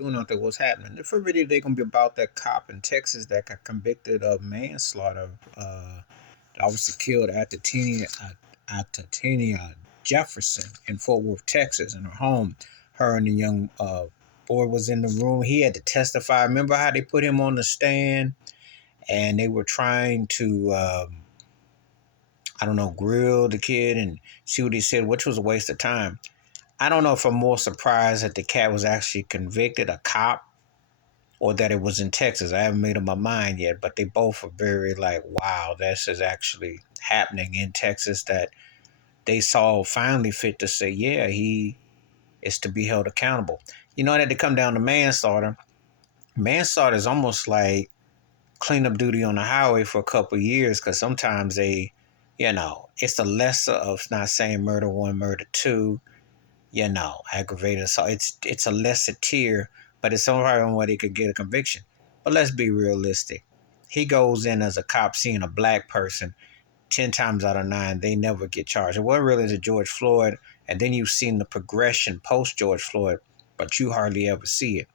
doing out there, what's happening. The first video they gonna be about that cop in Texas that got convicted of manslaughter. Obviously killed Atatinia Jefferson in Fort Worth, Texas, in her home. Her and the young boy was in the room. He had to testify. Remember how they put him on the stand and they were trying to, I don't know, grill the kid and see what he said, which was a waste of time. I don't know if I'm more surprised that the cat was actually convicted, a cop, or that it was in Texas. I haven't made up my mind yet, but they both are very like, wow, this is actually happening in Texas, that they saw finally fit to say, yeah, he is to be held accountable. You know, that to come down to manslaughter. Manslaughter is almost like cleanup duty on the highway for a couple of years because sometimes they, it's the lesser of not saying murder one, murder two, aggravated assault. It's a lesser tier, but it's somewhere on where they could get a conviction. But let's be realistic. He goes in as a cop seeing a black person 10 times out of 9, they never get charged. It wasn't really the George Floyd, and then you've seen the progression post George Floyd, but you hardly ever see it.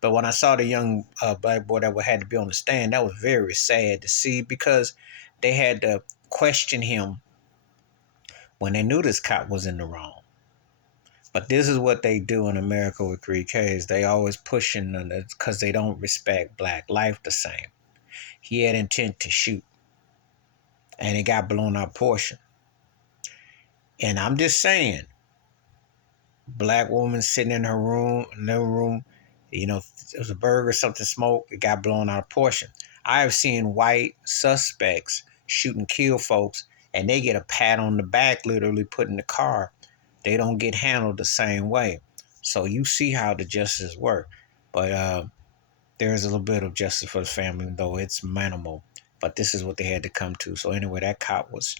But when I saw the young black boy that had to be on the stand, that was very sad to see because they had to question him when they knew this cop was in the wrong. But this is what they do in America with 3Ks. They always pushing because they don't respect black life the same. He had intent to shoot, and it got blown out portion. And I'm just saying, black woman sitting in her room, living room, it was a burger, something smoked, it got blown out of portion. I have seen white suspects shoot and kill folks, and they get a pat on the back, literally put in the car. They don't get handled the same way. So you see how the justice work. But there is a little bit of justice for the family, though it's minimal. But this is what they had to come to. So anyway, that cop was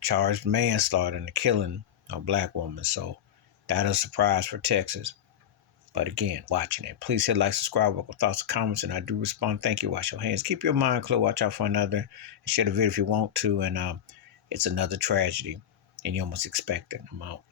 charged manslaughter in the killing of a black woman. So that is a surprise for Texas. But again, watching it. Please hit like, subscribe, with thoughts and comments, and I do respond. Thank you. Wash your hands. Keep your mind clear. Watch out for another. And share the video if you want to. And it's another tragedy, and you almost expect it. I'm out.